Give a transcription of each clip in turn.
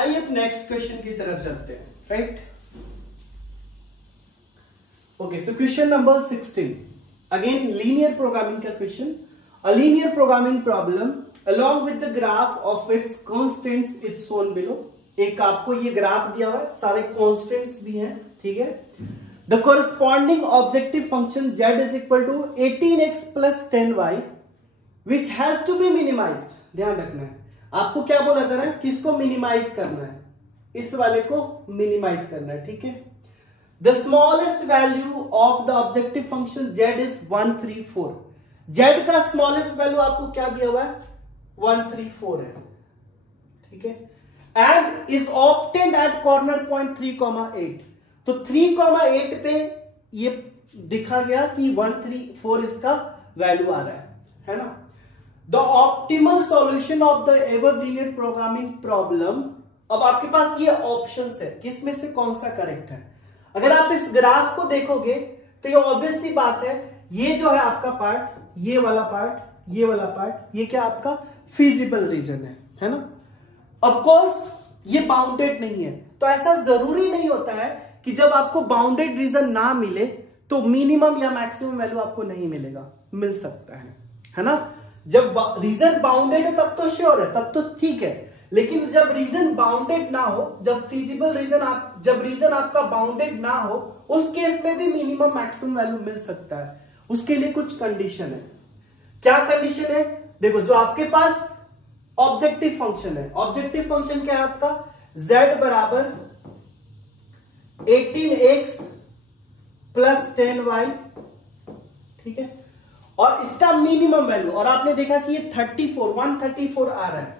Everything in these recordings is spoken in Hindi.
आइए अब नेक्स्ट क्वेश्चन की तरफ चलते हैं, right. Okay, so question number 16, again linear programming का question. A linear programming problem along with the graph of its constants is shown below। एक आपको ये ग्राफ दिया हुआ है, सारे कांस्टेंट्स भी हैं, ठीक है। The corresponding objective function z is equal to 18x plus 10y which has to be minimized। ध्यान रखना है, आपको क्या बोला जा रहा है, किसको मिनिमाइज करना है, इस वाले को मिनिमाइज करना है, ठीक है। The smallest value of the objective function z is 134। z का स्मॉलेस्ट वैल्यू आपको क्या दिया हुआ है, 134 है, ठीक है। And is obtained at corner point 3,8। तो 3,8 पे ये दिखा गया कि 134 इसका वैल्यू आ रहा है ना। The optimal solution of the ever linear programming problem. अब आपके पास ये ऑप्शंस है, किसमें से कौन सा करेक्ट है। अगर आप इस ग्राफ को देखोगे तो ये ऑब्वियस सी बात है, ये जो है आपका पार्ट, ये वाला पार्ट, ये वाला पार्ट, ये क्या आपका फीजिबल रीजन है ना। ऑफ कोर्स ये बाउंडेड नहीं है, तो ऐसा जरूरी नहीं होता है कि जब आपको बाउंडेड रीजन ना मिले तो मिनिमम या मैक्सिमम वैल्यू आपको नहीं मिलेगा, मिल सकता है ना। जब रीजन बाउंडेड है तब तो श्योर है, तब तो ठीक है। लेकिन जब रीजन बाउंडेड ना हो, जब फीजिबल रीजन जब रीजन आपका बाउंडेड ना हो, उस केस में भी मिनिमम मैक्सिमम वैल्यू मिल सकता है। उसके लिए कुछ कंडीशन है। क्या कंडीशन है, देखो, जो आपके पास ऑब्जेक्टिव फंक्शन है, ऑब्जेक्टिव फंक्शन क्या है आपका, z बराबर 18x प्लस 10y, ठीक है। और इसका मिनिमम वैल्यू, और आपने देखा कि ये 134 आ रहा है,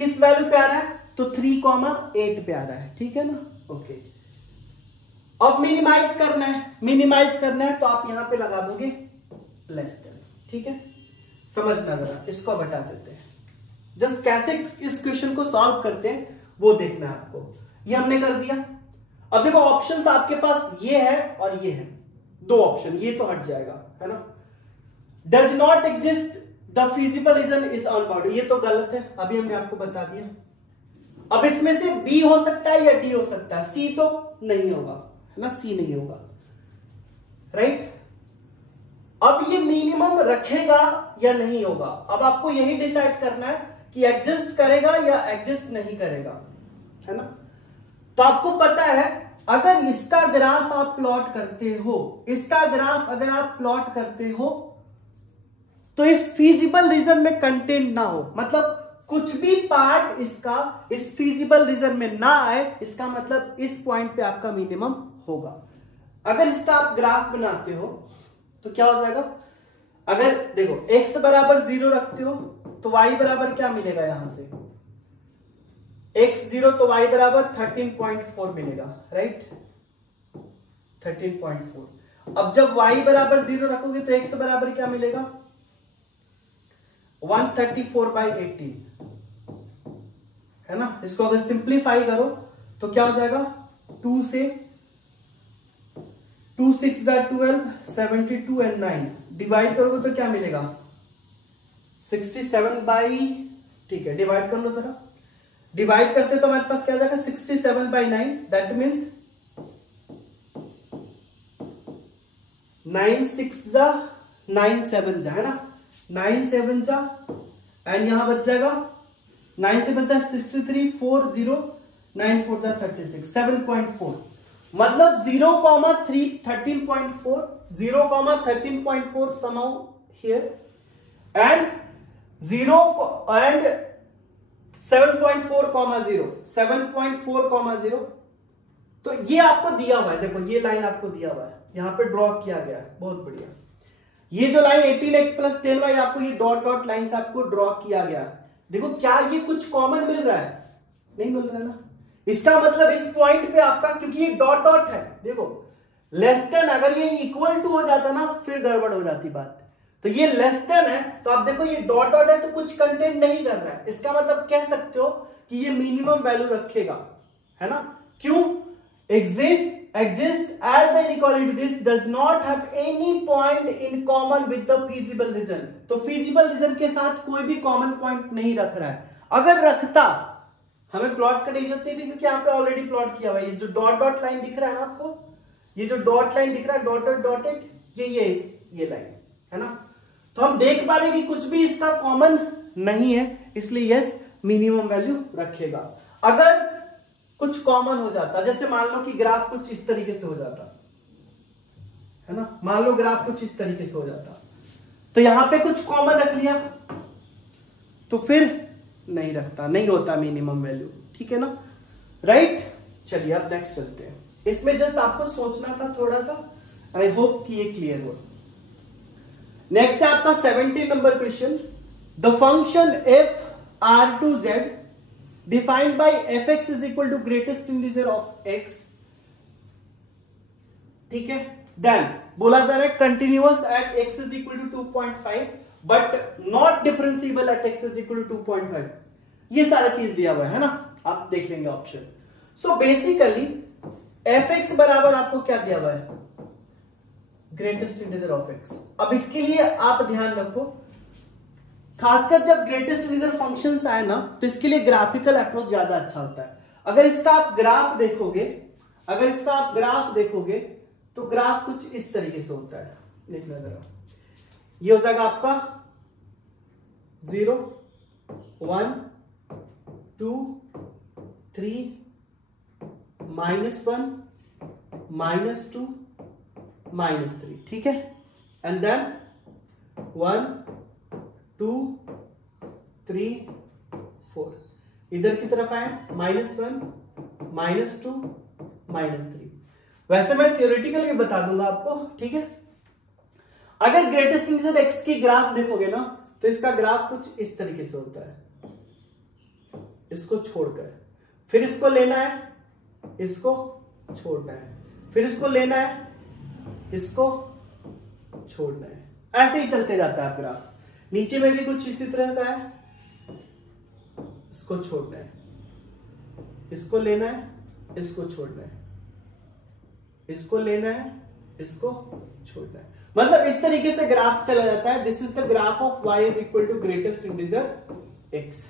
किस वैल्यू पे आ रहा है, तो 3,8 पे आ रहा है, ठीक है ना। ओके, अब मिनिमाइज करना है तो आप यहां पे लगा दोगे लेस देन, ठीक है। समझना जरा, इसको अब हटा देते हैं। जस्ट कैसे इस क्वेश्चन को सॉल्व करते हैं वो देखना है आपको। ये हमने कर दिया। अब देखो ऑप्शंस आपके पास ये है और ये है, दो ऑप्शन, ये तो हट जाएगा, है ना। Does not exist the feasible region is unbounded, ये तो गलत है, अभी हमने आपको बता दिया। अब इसमें से बी हो सकता है या डी हो सकता है, सी तो नहीं होगा, है ना, सी नहीं होगा, राइट। अब ये मिनिमम रखेगा या नहीं होगा, अब आपको यही डिसाइड करना है कि एग्जिस्ट करेगा या एग्जिस्ट नहीं करेगा, है ना। तो आपको पता है, अगर इसका ग्राफ आप प्लॉट करते हो, इसका ग्राफ अगर आप प्लॉट करते हो, तो इस फीजिबल रीजन में कंटेंट ना हो, मतलब कुछ भी पार्ट इसका इस फीजिबल रीजन में ना आए, इसका मतलब इस पॉइंट पे आपका मिनिमम होगा। अगर इसका आप ग्राफ बनाते हो तो क्या हो जाएगा, अगर देखो x बराबर 0 रखते हो तो y बराबर क्या मिलेगा, यहां से x 0 तो y बराबर 13.4 मिलेगा, राइट, 13.4। अब जब y बराबर 0 रखोगे तो x बराबर क्या मिलेगा, 134/18, है ना। इसको अगर सिंप्लीफाई करो तो क्या हो जाएगा, 2 से 2 6 12 72 और 9 डिवाइड करोगे तो क्या मिलेगा, 67 ठीक है, डिवाइड कर लो जरा। डिवाइड करते तो हमारे पास क्या जाएगा, 67/9, दैट मीन्स 9 6 जा 9 7 जा, है ना, 9 7 जा, एंड यहां बच जाएगा 9 से बचा 63 4 0 9 4 जा 36 7.4, मतलब 0,13.4 0,13.4 somehow here and 7.4,0 तो ये आपको दिया हुआ है, देखो ये लाइन आपको दिया हुआ है, यहां पे ड्रॉ किया गया है, बहुत बढ़िया। ये जो लाइन 18x प्लस 10y आपको ये डॉट डॉट लाइन से आपको ड्रॉ किया गया। देखो क्या ये कुछ कॉमन मिल रहा है, नहीं मिल रहा है ना, इसका मतलब इस पॉइंट पे आपका, क्योंकि ये डॉट डॉट है, देखो लेस देन, अगर ये इक्वल टू हो जाता ना फिर गड़बड़ हो जाती बात, तो ये लेस देन है, तो आप देखो ये डॉट डॉट है तो कुछ कंटेंट नहीं कर रहा है, इसका मतलब कह सकते हो कि ये मिनिमम वैल्यू रखेगा, है ना। क्यों, exist as the inequality this does not have any point in common with the feasible region, तो feasible region के साथ कोई भी कॉमन पॉइंट नहीं रख रहा है। अगर रखता, हमें प्लॉट करने की जरूरत नहीं थी क्योंकि यहाँ पे ऑलरेडी प्लॉट किया हुआ है। ये जो डॉट डॉट लाइन दिख रहा है ना आपको, ये जो डॉट लाइन दिख रहा है डॉटेड डॉटेड, ये लाइन है ना। तो हम देख पा रहे हैं कि कुछ भी इसका कॉमन नहीं है, इसलिए यस मिनिमम वैल्यू रखेगा। अगर कुछ कॉमन हो जाता, जैसे मान लो कि ग्राफ कुछ इस तरीके से हो जाता है ना, मान लो ग्राफ कुछ इस तरीके से हो जाता, तो यहां पे कुछ कॉमन रख लिया तो फिर नहीं रखता, नहीं होता मिनिमम वैल्यू, ठीक है ना, राइट। चलिए अब नेक्स्ट चलते हैं। इसमें जस्ट आपको सोचना था थोड़ा सा, आई होप कि ये क्लियर हो। नेक्स्ट है आपका 17 number question. The function f R to Z defined by f x is equal to greatest integer of x, ठीक है। देन बोला जा रहा है continuous at x is equal to 2.5 but not differentiable at x is equal to 2.5। ये सारा चीज दिया हुआ है ना, आप देख लेंगे option. So basically F x बराबर आपको क्या दिया हुआ है, ग्रेटेस्ट इंटीजर ऑफ एक्स। अब इसके लिए आप ध्यान रखो, खासकर जब ग्रेटेस्ट इंटीजर फंक्शंस आए ना, तो इसके लिए ग्राफिकल अप्रोच ज्यादा अच्छा होता है। अगर इसका आप ग्राफ देखोगे, तो ग्राफ कुछ इस तरीके से होता है, देखना जरा। ये हो जाएगा आपका 0 1 2 3 -1 -2 -3, ठीक है। एंड देन 1 2 3 4, इधर की तरफ आए -1 -2 -3। वैसे मैं थियोरेटिकल भी बता दूंगा आपको, ठीक है। अगर ग्रेटेस्ट इंटीजर एक्स की ग्राफ देखोगे ना, तो इसका ग्राफ कुछ इस तरीके से होता है, इसको छोड़कर, फिर इसको लेना है, इसको छोड़ना है, फिर इसको लेना है, इसको छोड़ना है, ऐसे ही चलते जाता है ग्राफ। नीचे में भी कुछ इसी तरह का है, इसको छोड़ना है, इसको लेना है, इसको छोड़ना है, इसको लेना है, इसको छोड़ना है, मतलब इस तरीके से ग्राफ चला जाता है। This is the graph of y is equal to greatest integer x।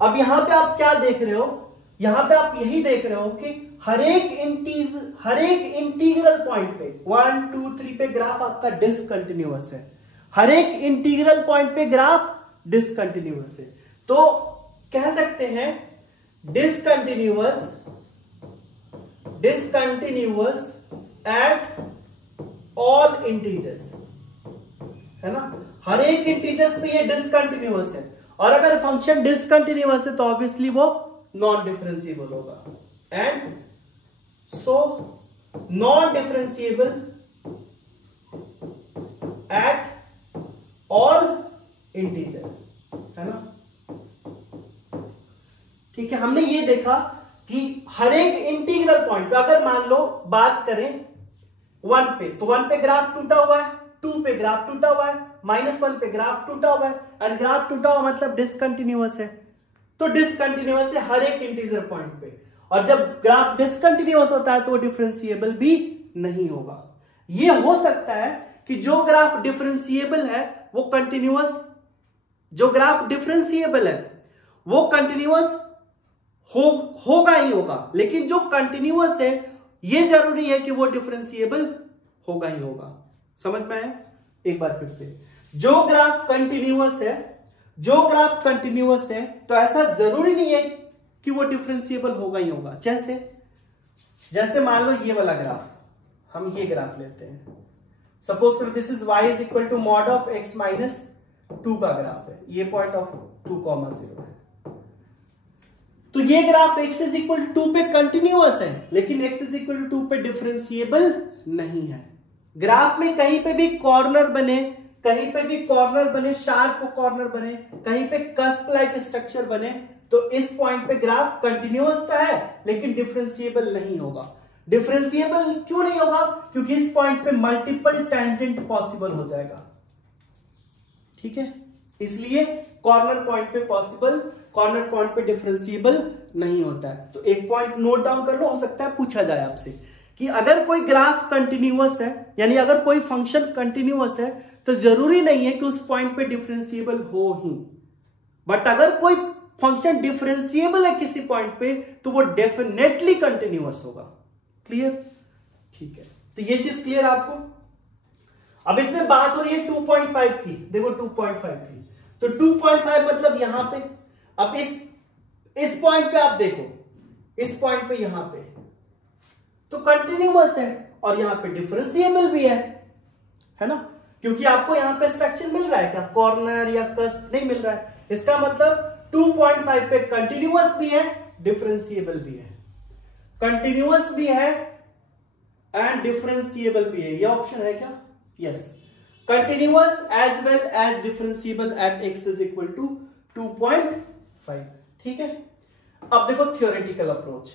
अब यहां पे आप क्या देख रहे हो, यहां पे आप यही देख रहे हो कि हर एक इंटीग्रल पॉइंट पे 1 2 3 पे ग्राफ आपका डिसकंटिन्यूअस है, हर एक इंटीग्रल पॉइंट पे ग्राफ डिसकंटिन्यूअस है। तो कह सकते हैं डिसकंटिन्यूअस एट ऑल इंटीजर्स, है ना, हर एक इंटीजर्स पे ये डिसकंटिन्यूअस है। और अगर फंक्शन डिसकंटिन्यूअस है तो ऑब्वियसली वो नॉन डिफरेंशिएबल होगा, and so non differentiable at all integer, है ना, ठीक है। हमने ये देखा कि हर एक इंटीग्रल पॉइंट पे, अगर मान लो बात करें 1 पे, तो 1 पे ग्राफ टूटा हुआ है, 2 पे ग्राफ टूटा हुआ है, -1 पे ग्राफ टूटा हुआ है, एंड ग्राफ टूटा हुआ मतलब डिसकंटिन्यूअस है। तो डिसकंटिन्यूअस है हर एक इंटीजर पॉइंट पे, और जब ग्राफ डिसकंटिन्यूअस होता है तो डिफरेंशिएबल भी नहीं होगा। ये हो सकता है कि जो ग्राफ डिफरेंशिएबल है वो कंटिन्यूअस, जो ग्राफ डिफरेंशिएबल है वो कंटिन्यूअस होगा ही होगा, लेकिन जो कंटिन्यूअस है ये जरूरी है कि वो डिफरेंशिएबल होगा ही होगा। समझ में आया? एक बार फिर से, जो ग्राफ कंटिन्यूअस है तो ऐसा जरूरी नहीं है कि वो डिफरेंशिएबल होगा ही होगा। जैसे मान लो ये वाला ग्राफ, हम ये ग्राफ लेते हैं, सपोज करो this is y is equal to mod of x minus 2 का ग्राफ है, ये पॉइंट ऑफ 2,0 है। तो ये graph x is equal to 2 पे कंटिन्यूअस है, लेकिन x इज इक्वल टू 2 पे डिफरेंशिएबल नहीं है। ग्राफ में कहीं पे भी कॉर्नर बने, शार्प कॉर्नर बने, कहीं पे कस्प लाइक स्ट्रक्चर बने, तो इस पॉइंट पे ग्राफ कंटिन्यूअस तो है लेकिन डिफरेंशिएबल नहीं होगा। डिफरेंशिएबल क्यों नहीं होगा? क्योंकि इस पॉइंट पे मल्टीपल टेंजेंट पॉसिबल हो जाएगा, ठीक है। इसलिए कॉर्नर पॉइंट पे पॉसिबल, कॉर्नर पॉइंट पे डिफरेंशिएबल नहीं होता है। तो एक पॉइंट नोट डाउन कर लो, हो सकता है पूछा जाए आपसे कि अगर कोई ग्राफ कंटिन्यूअस है, यानी अगर कोई फंक्शन कंटिन्यूअस है, तो जरूरी नहीं है कि उस पॉइंट पे डिफरेंशिएबल हो ही, बट अगर कोई फंक्शन डिफरेंशिएबल है किसी पॉइंट पे तो वो डेफिनेटली कंटिन्यूअस होगा। क्लियर? ठीक है, तो ये चीज क्लियर आपको। अब इसमें बात हो रही है 2.5 की, देखो 2.5 की, तो 2.5 मतलब यहां पे, अब इस पॉइंट पे आप देखो, इस पॉइंट पे यहां पे तो कंटिन्यूअस है और यहां पे डिफरेंशिएबल भी है ना, क्योंकि आपको यहां पे स्ट्रक्चर मिल रहा है क्या, कॉर्नर या कस्प नहीं मिल रहा है। इसका मतलब 2.5 पे कंटिन्यूअस भी है, डिफरेंशिएबल भी है, कंटिन्यूअस भी है एंड डिफरेंशिएबल भी है। ये ऑप्शन है क्या? Yes, continuous as well as differentiable at x is equal to 2.5। ठीक है, अब देखो थ्योरेटिकल अप्रोच,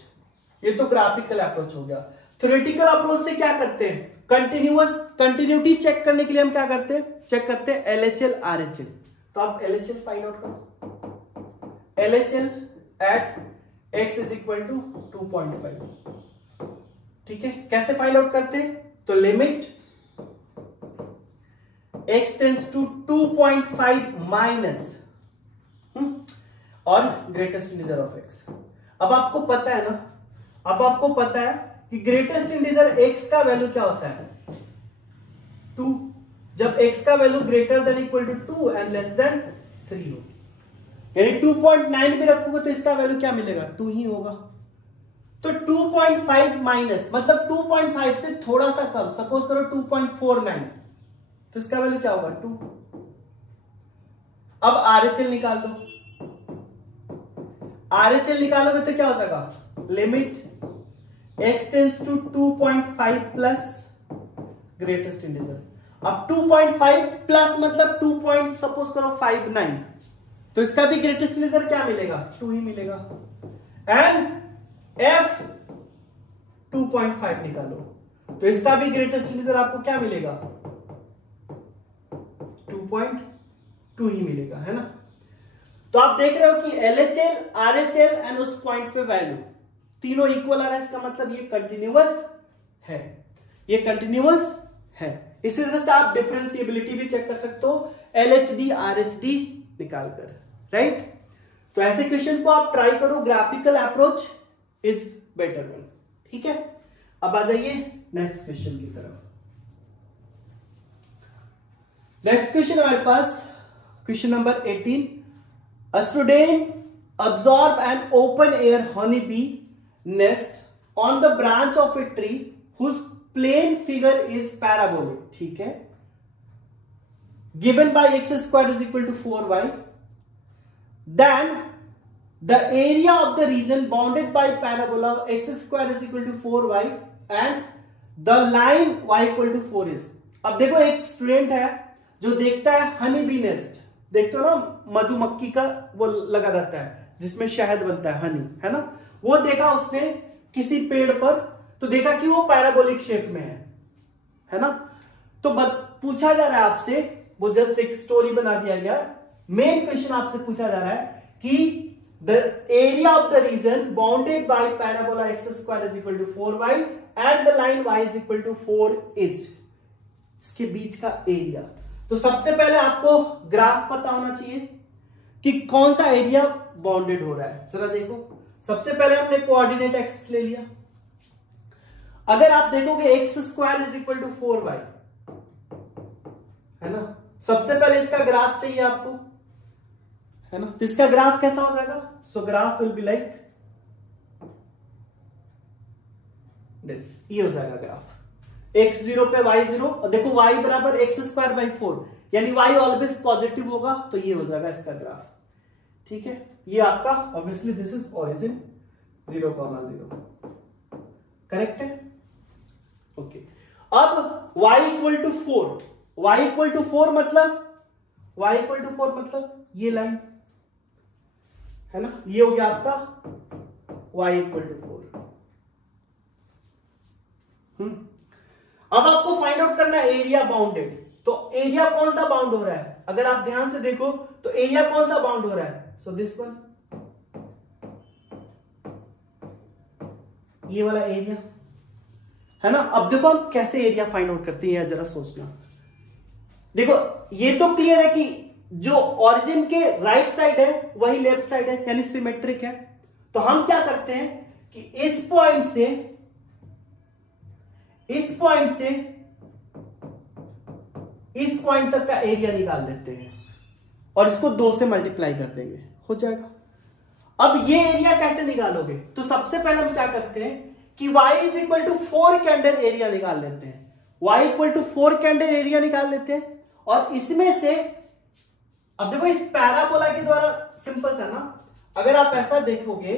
ये तो ग्राफिकल अप्रोच हो गया। थ्योरेटिकल अप्रोच से क्या करते हैं, कंटिन्यूटी चेक करने के लिए हम क्या करते हैं, चेक करते हैं LHL RHL। तो आप LHL फाइंड आउट करो, LHL at x is equal to 2.5। ठीक है, कैसे फाइंड आउट करते हैं, तो limit x tends to 2.5 minus और ग्रेटेस्ट इंटीजर ऑफ x। अब आपको पता है ना, अब आपको पता है कि ग्रेटेस्ट इंटीजर x का वैल्यू क्या होता है, 2। जब x का value greater than equal to 2 and less than 3 हो, यानी 2.9 भी रखोगे तो इसका वैल्यू क्या मिलेगा, 2 ही होगा। तो 2.5 माइनस मतलब 2.5 से थोड़ा सा कम, सपोज करो 2.49, तो इसका वैल्यू क्या होगा, 2। अब RHL निकाल दो, RHL निकालोगे तो क्या हो जाएगा, limit x tends to 2.5 plus greatest integer. अब 2.5 प्लस मतलब 2. सपोज करो 59, तो इसका भी ग्रेटेस्ट इंटीजर क्या मिलेगा, 2 ही मिलेगा। एंड f 2.5 निकालो तो इसका भी ग्रेटेस्ट इंटीजर आपको क्या मिलेगा, 2.2 ही मिलेगा, है ना। तो आप देख रहे हो कि LHL RHL एंड उस पॉइंट पे वैल्यू तीनों इक्वल आ रहा है, इसका मतलब ये कंटिन्यूअस है, ये कंटिन्यूअस है। इसी तरह से आप डिफरेंशिएबिलिटी भी चेक कर सकते हो LHD RHD निकालकर, राइट। तो ऐसे क्वेश्चन को आप ट्राई करो, graphical approach is better one. ठीक है, अब आ जाइए नेक्स्ट क्वेश्चन की तरफ। नेक्स्ट क्वेश्चन हमारे पास question number 18। A student absorb an open air honeybee nest on the branch of a tree whose plane figure is parabolic. ठीक है, given by x square is equal to 4y, then the area of the region bounded by parabola x square is equal to 4y and the line y equal to 4 is। अब देखो एक स्टूडेंट है जो देखता है हनी बी नेस्ट, देखते हो ना मधुमक्खी का वो लगा रहता है जिसमें शहद बनता है, हनी, है ना। वो देखा उसने किसी पेड़ पर, तो देखा कि वो पैराबोलिक शेप में है ना। तो पूछा जा रहा है आपसे, वो जस्ट एक स्टोरी बना दिया गया, मेन क्वेश्चन आपसे पूछा जा रहा है कि the area of the region bounded by parabola x square is equal to 4y and the line y is equal to 4 is, इसके बीच का एरिया। तो सबसे पहले आपको ग्राफ पता होना चाहिए कि कौन सा एरिया बाउंडेड हो रहा है। जरा देखो, सबसे पहले हमने कोऑर्डिनेट एक्सिस ले लिया। अगर आप देखोगे x square is equal to 4y, है ना, सबसे पहले इसका ग्राफ चाहिए आपको, है ना। तो इसका ग्राफ कैसा हो जाएगा, सो graph will be like this, ये हो जाएगा ग्राफ। x0 पे y0, और देखो y बराबर x स्क्वायर बाई 4, यानी y ऑलवेज पॉजिटिव होगा, तो ये हो जाएगा इसका ग्राफ। ठीक है, ये आपका obviously this is origin 0,0, correct है। ओके, अब y equal to 4, y equal to 4 मतलब ये लाइन, है ना, ये हो गया आपका y इक्वल टू 4। अब आपको फाइंड आउट करना है एरिया बाउंडेड। तो एरिया कौन सा बाउंड हो रहा है, अगर आप ध्यान से देखो तो एरिया कौन सा बाउंड हो रहा है, सो दिस वन, ये वाला एरिया, है ना। अब देखो हम कैसे एरिया फाइंड आउट करते हैं, जरा सोचना। देखो ये तो क्लियर है कि जो ओरिजिन के राइट साइड है वही लेफ्ट साइड है, यानी सिमेट्रिक है। तो हम क्या करते हैं कि इस पॉइंट से इस पॉइंट तक का एरिया निकाल देते हैं और इसको 2 से मल्टीप्लाई कर देंगे, हो जाएगा। अब ये एरिया कैसे निकालोगे? तो सबसे पहले हम क्या करते हैं कि y इज इक्वल टू 4 कैंडल एरिया निकाल लेते हैं। y इक्वल टू 4 कैंडल एरिया निकाल लेते हैं और इसमें से अब देखो इस पैराबोला के द्वारा सिंपल सा ना, अगर आप ऐसा देखोगे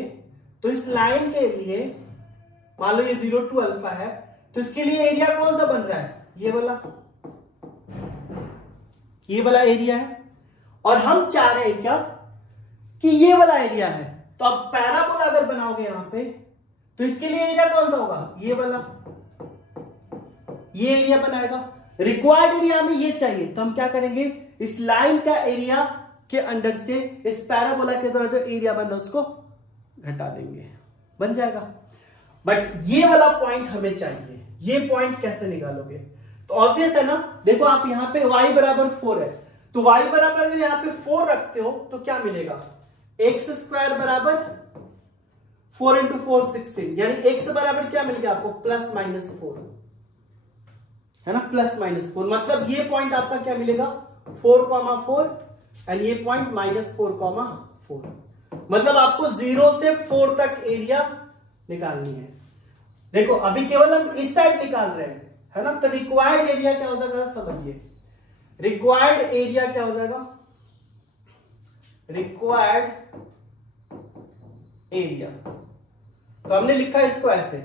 तो इस लाइन के लिए मान लो ये 0 to अल्फा है, तो इसके लिए एरिया कौन सा बन रहा है? ये वाला एरिया है और हम चाह रहे हैं क्या कि ये वाला एरिया है। तो अब पैराबोला अगर बनाओगे यहां पे तो इसके लिए एरिया कौन सा होगा? ये वाला, ये एरिया बनाएगा। रिक्वायर्ड एरिया में ये चाहिए, तो हम क्या करेंगे, इस लाइन का एरिया के अंडर से इस पैराबोला के द्वारा जो एरिया बन रहा है उसको घटा देंगे, बन जाएगा। बट ये वाला पॉइंट हमें चाहिए, ये पॉइंट कैसे निकालोगे? तो ऑब्वियस है ना, देखो आप यहां पे y बराबर 4 है, तो y बराबर अगर यहां पे 4 रखते हो तो क्या मिलेगा? x स्क्वायर बराबर 4 इंटू 4 16, यानी x बराबर क्या मिल गया आपको? प्लस माइनस 4 है ना, प्लस माइनस 4। मतलब ये पॉइंट आपका क्या मिलेगा? 4,4 एंड ये पॉइंट -4,4। मतलब आपको 0 से 4 तक एरिया निकालनी है। देखो अभी केवल हम इस साइड निकाल रहे हैं, है ना। तो रिक्वायर्ड एरिया क्या हो जाएगा समझिए। रिक्वायर्ड एरिया क्या हो जाएगा? रिक्वायर्ड एरिया, तो हमने लिखा इसको ऐसे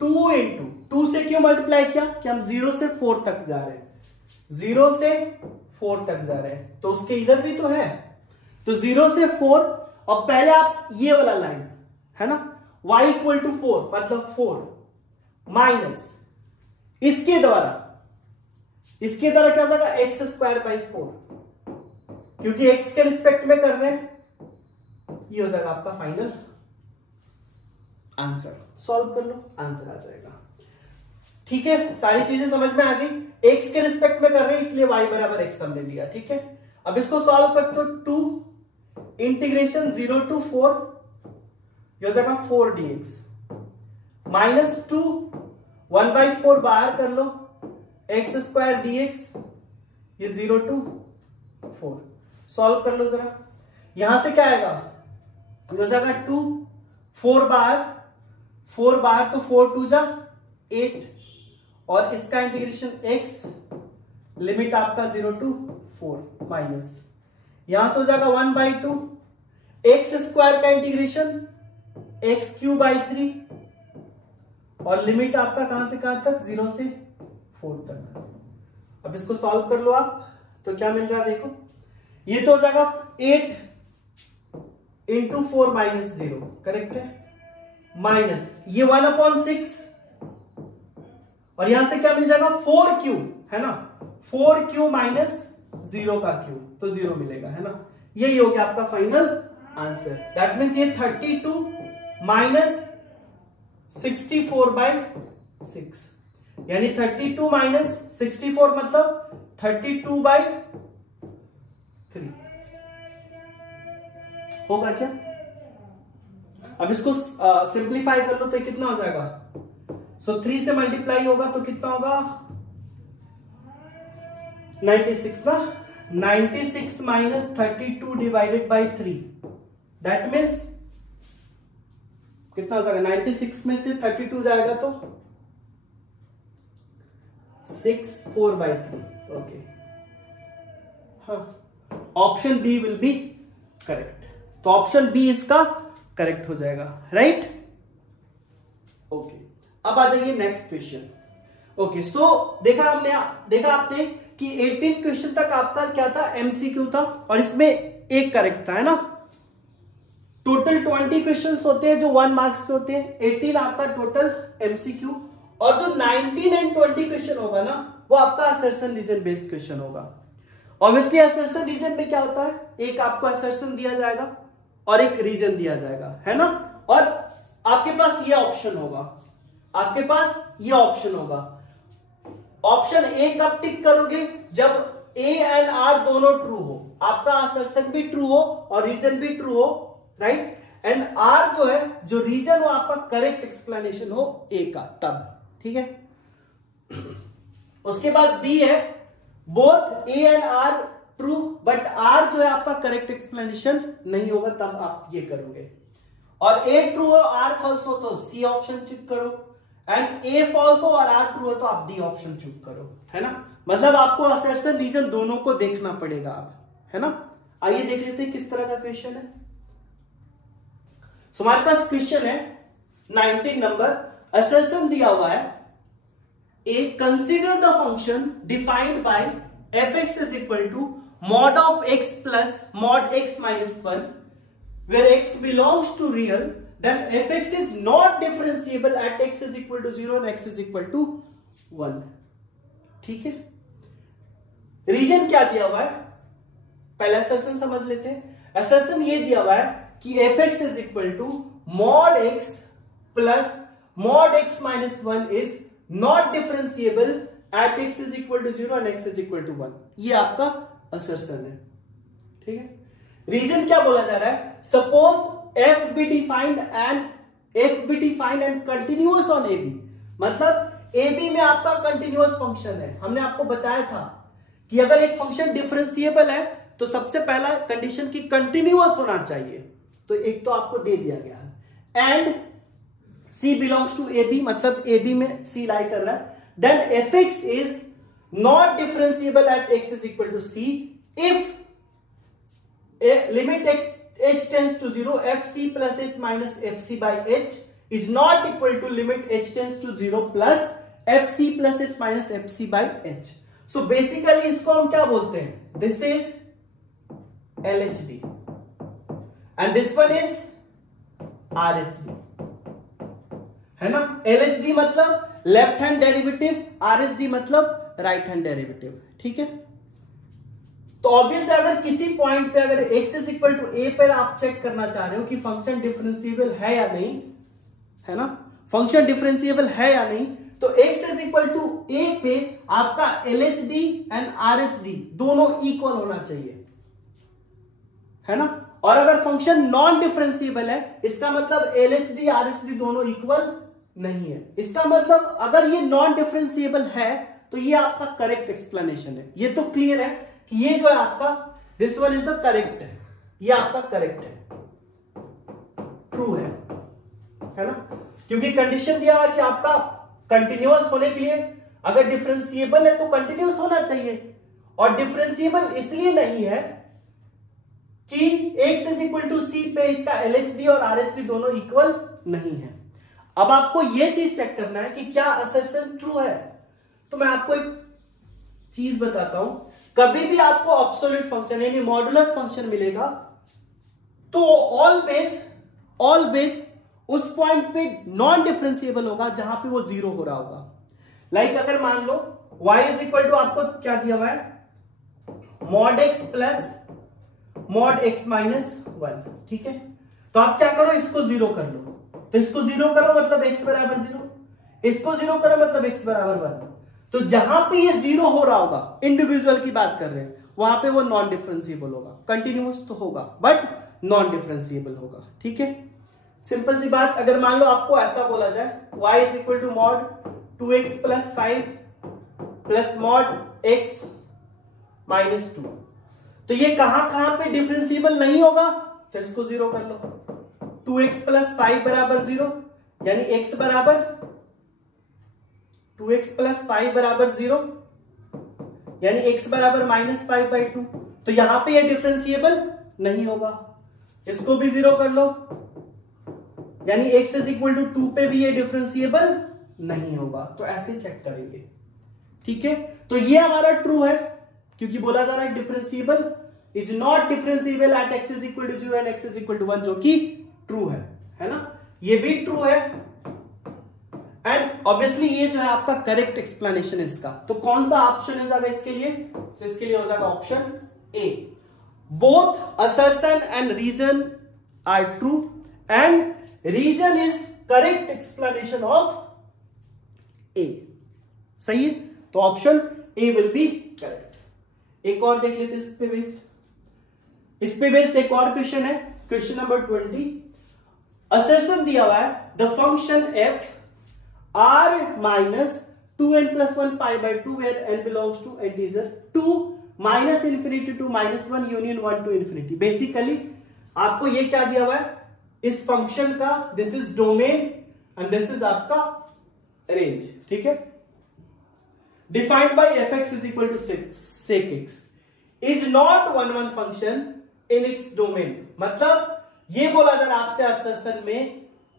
2 इंटू 2 से क्यों मल्टीप्लाई किया कि हम 0 से 4 तक जा रहे हैं, 0 से 4 तक जा रहे हैं, तो उसके इधर भी तो है, तो 0 से 4। और पहले आप ये वाला लाइन है ना, y इक्वल टू 4 मतलब 4 माइनस इसके द्वारा क्या हो जाएगा? एक्स स्क्वायर बाई 4, क्योंकि x के रिस्पेक्ट में कर रहे हैं। ये हो जाएगा आपका फाइनल आंसर। सॉल्व कर लो, आंसर आ जाएगा। ठीक है, सारी चीजें समझ में आ गई। x के रिस्पेक्ट में कर रहे हैं इसलिए y बराबर x हमने लिया। ठीक है, अब इसको सॉल्व करते हो 2 इंटीग्रेशन 0 to 4 ये हो जाएगा 4 dx माइनस 2 1/4 बाहर कर लो x स्क्वायर dx, ये 0 to 4। सॉल्व कर लो जरा, यहां से क्या आएगा? ये हो जाएगा 2 4 बाहर तो 4 2 जा 8 और इसका इंटीग्रेशन x लिमिट आपका 0 to 4 माइनस यहां से हो जाएगा 1/2 एक्स स्क्वायर का इंटीग्रेशन x³ 3 और लिमिट आपका कहां से कहां तक? 0 से 4 तक। अब इसको सॉल्व कर लो आप, तो क्या मिल रहा है देखो, ये तो हो जाएगा 8 इंटू 4 माइनस 0, करेक्ट है, माइनस ये 1/6 और यहां से क्या मिल जाएगा? 4 है ना, 4 माइनस 0 का क्यूब, तो 0 मिलेगा, है ना। यही हो गया आपका फाइनल आंसर। दैट मीन्स ये 32 माइनस 64/6, यानी 32 माइनस 64 मतलब 32/3 होगा क्या? अब इसको सिंप्लीफाई कर लो तो कितना हो जाएगा? 3 से मल्टीप्लाई होगा तो कितना होगा? 96 ना, 96 minus 32 divided by 3, that means कितना हो जाएगा? 96 में से 32 जाएगा तो 64/3। ओके, हाँ, option B will be correct. तो ऑप्शन बी इसका करेक्ट हो जाएगा, राइट। ओके, अब आ जाइए नेक्स्ट क्वेश्चन। ओके, सो देखा आपने कि 18 क्वेश्चन तक आपका क्या था? एमसीक्यू था और इसमें एक करेक्ट था, है ना। टोटल 20 क्वेश्चंस होते हैं जो 1 मार्क्स के होते हैं, 18 आपका टोटल एमसीक्यू, और जो 19 एंड 20 क्वेश्चन होगा ना वो आपका असर्शन रीजन बेस्ड क्वेश्चन होगा। ऑब्वियसली असर्शन रीजन में क्या होता है, एक आपको असर्शन दिया जाएगा और एक रीजन दिया जाएगा, है ना, और आपके पास ये ऑप्शन होगा, ऑप्शन ए कब टिक करोगे? जब ए एंड आर दोनों ट्रू हो। आपका असर्शन भी ट्रू हो और रीजन भी ट्रू हो, राइट, एंड आर जो है, जो रीजन हो आपका करेक्ट एक्सप्लेनेशन हो ए का, तब, ठीक है। उसके बाद बी है both A and R true but R जो है आपका करेक्ट एक्सप्लेनेशन नहीं होगा, तब आप ये करोगे। और ए ट्रू हो आर फॉल्स हो तो सी ऑप्शन चूज करो, एंड ए फॉल्स हो और आर ट्रू हो तो आप डी ऑप्शन चूज करो, है ना। मतलब आपको असर्शन रीजन दोनों को देखना पड़ेगा आप, है ना। आइए देख लेते हैं किस तरह का क्वेश्चन है। सो हमारे पास क्वेश्चन है 19 नंबर, असर्शन दिया हुआ है A, consider the function defined by f x is equal to mod of x plus mod x minus 1 where x belongs to real, then fx is not differentiable at x is equal to 0 and x is equal to 1, ठीक है। रीजन क्या दिया हुआ है, पहले असर्शन समझ लेते हैं। असर्शन ये दिया हुआ है कि fx is equal to mod x plus mod x minus 1 is not differentiable at x is equal to 0 and x is equal to 1, ये आपका असर्शन है, ठीक है। रीजन क्या बोला जा रहा है, suppose f be defined and continuous on a b, मतलब ए बी में आपका कंटिन्यूअस फंक्शन है। हमने आपको बताया था कि अगर एक फंक्शन डिफरेंशिएबल है तो सबसे पहला कंडीशन की कंटिन्यूअस होना चाहिए, तो एक तो आपको दे दिया गया है, and c belongs to a b, मतलब ए बी में सी लाई कर रहा है, then f x is not differentiable at x is equal to c if a limit h tends to 0 fc plus h minus fc by h is not equal to limit h tends to 0 plus fc plus h minus fc by h. So basically इसको हम क्या बोलते हैं, this is LHD and this one is RHD, है ना। LHD मतलब लेफ्ट हैंड डेरिवेटिव, RHD मतलब राइट हैंड डेरिवेटिव, ठीक है। तो ऑब्वियसली अगर किसी पॉइंट पे अगर x is equal to a पर आप चेक करना चाह रहे हो कि फंक्शन डिफरेंशिएबल है या नहीं, है ना, फंक्शन डिफरेंशिएबल है या नहीं, तो x is equal to a पे आपका LHD एंड RHD दोनों इक्वल होना चाहिए, है ना। और अगर फंक्शन नॉन डिफरेंशिएबल है, इसका मतलब LHD RHD दोनों इक्वल नहीं है। इसका मतलब अगर ये नॉन डिफरेंशिएबल है तो ये आपका करेक्ट एक्सप्लेनेशन है। ये तो क्लियर है कि ये जो है आपका this one is the correct है, ये आपका करेक्ट है, ट्रू है ना, क्योंकि कंडीशन दिया हुआ कि आपका कंटिन्यूअस होने के लिए अगर डिफरेंशिएबल है तो कंटिन्यूअस होना चाहिए, और डिफरेंशिएबल इसलिए नहीं है कि x is equal to c पे इसका LHD और RHD दोनों इक्वल नहीं है। अब आपको यह चीज चेक करना है कि क्या असर्शन ट्रू है। तो मैं आपको एक चीज बताता हूं, कभी भी आपको एब्सोल्यूट फंक्शन यानी मॉडुलस फंक्शन मिलेगा तो ऑलवेज उस पॉइंट पे नॉन डिफरेंशिएबल होगा जहां पे वो जीरो हो रहा होगा। लाइक अगर मान लो y इज इक्वल टू आपको क्या दिया हुआ है, mod x plus mod x minus 1, ठीक है। तो आप क्या करो, इसको जीरो कर लो, तो इसको जीरो करो मतलब x बराबर 0, इसको जीरो करो मतलब x बराबर 1। तो जहां पे ये जीरो हो रहा होगा, इंडिविजुअल की बात कर रहे हैं, वहां पे वो नॉन डिफरेंशिएबल होगा। कंटिन्यूअस तो होगा बट नॉन डिफरेंशिएबल होगा, ठीक है। सिंपल सी बात, अगर मान लो आपको ऐसा बोला जाए y is equal to mod 2x plus 5 plus mod x minus 2, तो ये कहां पे डिफरेंशिएबल नहीं होगा, तो इसको जीरो कर लो। 2x प्लस 5 बराबर 0 यानी x बराबर 2x प्लस 5 बराबर 0 यानी x बराबर माइनस 5/2, तो यहां पे ये डिफरेंशिएबल नहीं होगा। इसको भी जीरो कर लो यानी x इज इक्वल टू 2 पे भी ये डिफरेंशिएबल नहीं होगा। तो ऐसे चेक करेंगे, ठीक है। तो ये हमारा ट्रू है क्योंकि बोला जा रहा है differentiable is not differentiable at x is equal to 0 and x is equal to 1, जो कि ट्रू है ना। ये भी ट्रू है एंड ऑब्वियसली ये जो है आपका करेक्ट एक्सप्लेनेशन है इसका। तो कौन सा ऑप्शन हो जाएगा इसके लिए, तो इसके लिए हो जाएगा option A, both assertion and reason are true and reason is correct explanation of A. सही है, तो option A will be correct. एक और देख लेते इस पे बेस्ड, इस पे बेस्ड एक और क्वेश्चन है, क्वेश्चन नंबर 20। असर्शन दिया हुआ है the function f are minus 2n + 1 π/2 where n belongs to integer 2 -∞ to -1 union 1 to infinity। Basically आपको ये क्या दिया हुआ है, इस फंक्शन का this is domain and this is आपका रेंज, ठीक है। Defined by fx = sec x is not 1 function in its domain. मतलब ये बोला जा रहा है आपसे असर्शन में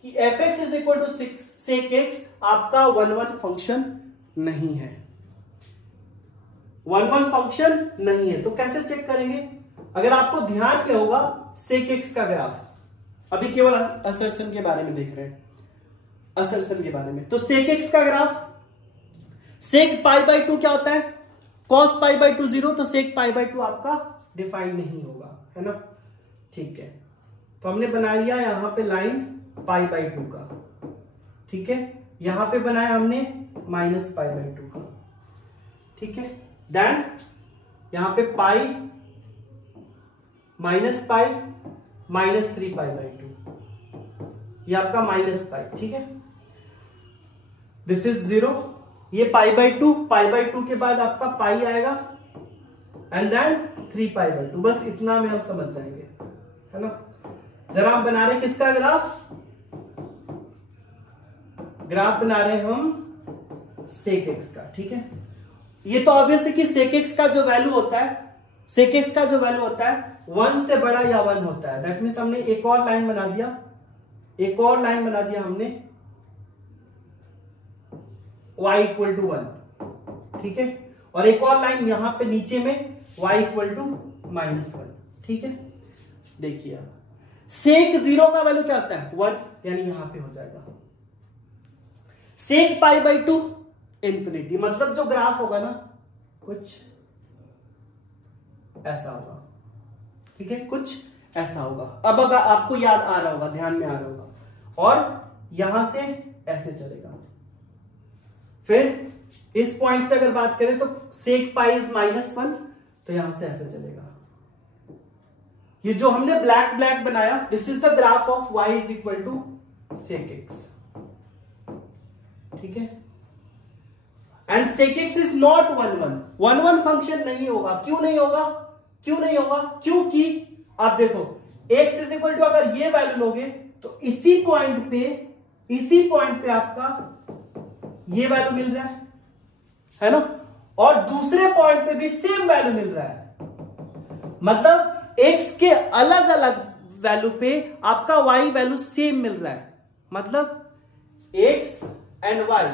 कि fx = sec x आपका 1 फंक्शन नहीं है, 1 फंक्शन नहीं है। तो कैसे चेक करेंगे? अगर आपको ध्यान में होगा sec x का ग्राफ, अभी केवल असर्शन के बारे में देख रहे हैं, असर्शन के बारे में। तो sec x का ग्राफ, sec π/2 क्या होता है, cos π/2 0, तो sec π/2 आपका डिफाइन नहीं होगा, है ना, ठीक है। तो हमने बना लिया यहां पे लाइन π/2 का, ठीक है, यहां पे बनाया हमने -π/2 का, ठीक है। देन यहां पे पाई -π -3π/2, ये आपका -π, ठीक है। दिस इज 0, ये π/2 के बाद आपका पाई आएगा एंड देन 3π/2, बस इतना में हम समझ जाएंगे, है ना। जरा हम बना रहे किसका ग्राफ, ग्राफ बना रहे हम sec x का, ठीक है। ये तो ऑब्वियस है कि sec x का जो वैल्यू होता है, sec x का जो वैल्यू होता है 1 से बड़ा या 1 होता है। दैट मीन्स हमने एक और लाइन बना दिया, एक और लाइन बना दिया हमने y = 1, ठीक है, और एक और लाइन यहां पे नीचे में y = -1, ठीक है। देखिए अब sec 0 का वैल्यू क्या होता है 1, यानी यहां पे हो जाएगा sec π/2 इंफिनिटी। मतलब जो ग्राफ होगा ना कुछ ऐसा होगा, ठीक है, कुछ ऐसा होगा। अब अगर आपको याद आ रहा होगा, ध्यान में आ रहा होगा, और यहां से ऐसे चलेगा। फिर इस पॉइंट से अगर बात करें तो sec π = -1, तो यहां से ऐसे चलेगा। ये जो हमने ब्लैक बनाया, this is the graph of y = sec x, ठीक है। And sec x is not 1 function नहीं होगा। क्यों नहीं होगा, क्यों नहीं होगा? क्योंकि आप देखो x = अगर ये वैल्यू लोगे तो इसी पॉइंट पे आपका ये वैल्यू मिल रहा है ना, और दूसरे पॉइंट पे भी सेम वैल्यू मिल रहा है। मतलब x के अलग अलग वैल्यू पे आपका y वैल्यू सेम मिल रहा है। मतलब x एंड y,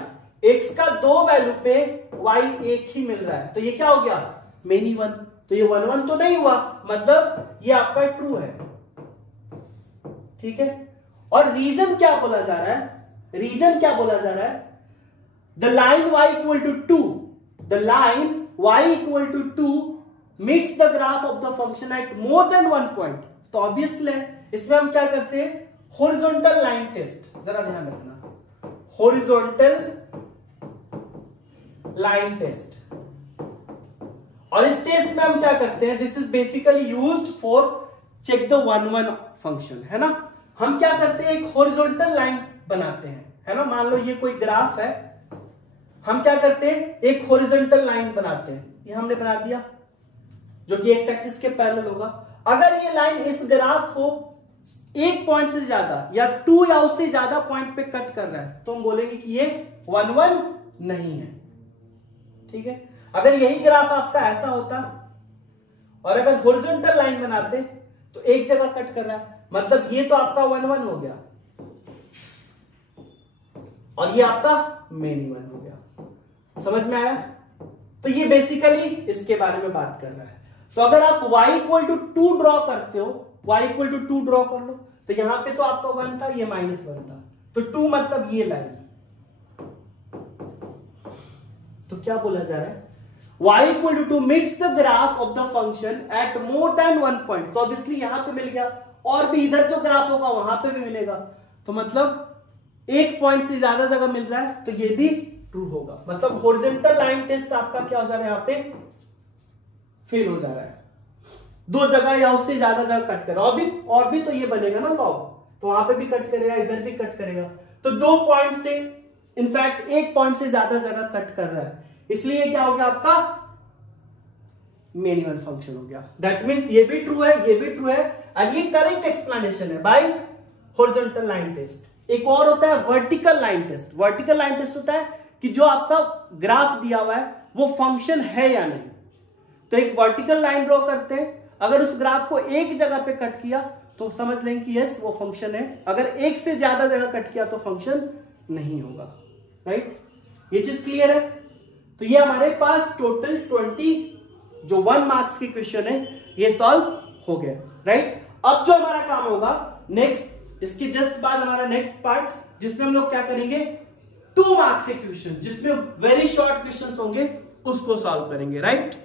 x का 2 वैल्यू पे y एक ही मिल रहा है, तो ये क्या हो गया, मेनी 1। तो ये 1 तो नहीं हुआ, मतलब ये आपका ट्रू है, ठीक है। और रीजन क्या बोला जा रहा है, रीजन क्या बोला जा रहा है, the line y = 2, the line y = 2 meets the graph of the function at more than 1 point. तो ऑब्वियसली इसमें हम क्या करते हैं, हॉरिजॉन्टल लाइन टेस्ट, जरा ध्यान रखना, हॉरिजॉन्टल लाइन टेस्ट। और इस टेस्ट में हम क्या करते हैं, this is basically used for check the 1 function, है ना। हम क्या करते हैं, एक हॉरिजॉन्टल लाइन बनाते हैं, है ना। मान लो ये कोई ग्राफ है, हम क्या करते हैं, एक हॉरिजॉन्टल लाइन बनाते हैं। ये हमने बना दिया, जो कि एक्स एक्सिस के पैरेलल होगा। अगर ये लाइन इस ग्राफ को एक पॉइंट से ज्यादा या 2 या उससे ज्यादा पॉइंट पे कट कर रहा है, तो हम बोलेंगे कि ये 1 नहीं है, ठीक है। अगर यही ग्राफ आपका ऐसा होता और अगर हॉरिजॉन्टल लाइन बनाते तो एक जगह कट कर रहा है, मतलब ये तो आपका 1 हो गया और ये आपका मेनी 1 हो गया। समझ में आया? तो ये बेसिकली इसके बारे में बात कर रहा है। तो अगर आप y = 2 ड्रॉ करते हो, y = 2 ड्रॉ कर लो, तो यहां पे तो आपका 1 था, ये -1 था, तो 2 मतलब ये लाइन। तो क्या बोला जा रहा है, y = 2 meets the graph of the function at more than 1 point. तो ऑब्वियसली यहां पे मिल गया, और भी इधर जो ग्राफ होगा वहां पे भी मिलेगा। तो मतलब एक पॉइंट से ज्यादा जगह मिल रहा है, तो ये भी ट्रू होगा। मतलब हॉरिजॉन्टल लाइन टेस्ट आपका क्या हो जा रहा है, यहां पे फेल हो जा रहा है। दो जगह या उससे ज्यादा जगह कट कर, और भी तो ये बनेगा ना लॉग, तो वहां पे भी कट करेगा, इधर भी कट करेगा, तो 2 पॉइंट से इनफैक्ट 1 पॉइंट से ज्यादा जगह कट कर रहा है, इसलिए क्या हो गया आपका मिनिमम फंक्शन हो गया। दैट मीन्स ये भी ट्रू है, ये भी ट्रू है, और ये करेक्ट एक्सप्लेनेशन है बाय हॉरिजॉन्टल लाइन टेस्ट। एक और होता है vertical line test. Vertical line test होता है कि जो आपका ग्राफ दिया हुआ है वो फंक्शन है या नहीं। तो एक वर्टिकल लाइन ड्रॉ करते हैं, अगर उस ग्राफ को एक जगह पे कट किया तो समझ लें कि यस वो फंक्शन है, अगर एक से ज्यादा जगह कट किया तो फंक्शन नहीं होगा। राइट, ये चीज क्लियर है। तो ये हमारे पास टोटल 20 जो 1 मार्क्स की क्वेश्चन है ये सॉल्व हो गया। राइट, अब जो हमारा काम होगा नेक्स्ट, इसके जस्ट बाद हमारा नेक्स्ट पार्ट जिसमें हम लोग क्या करेंगे, 2 मार्क्स के क्वेश्चन जिसमें वेरी शॉर्ट क्वेश्चंस होंगे उसको सॉल्व करेंगे। राइट,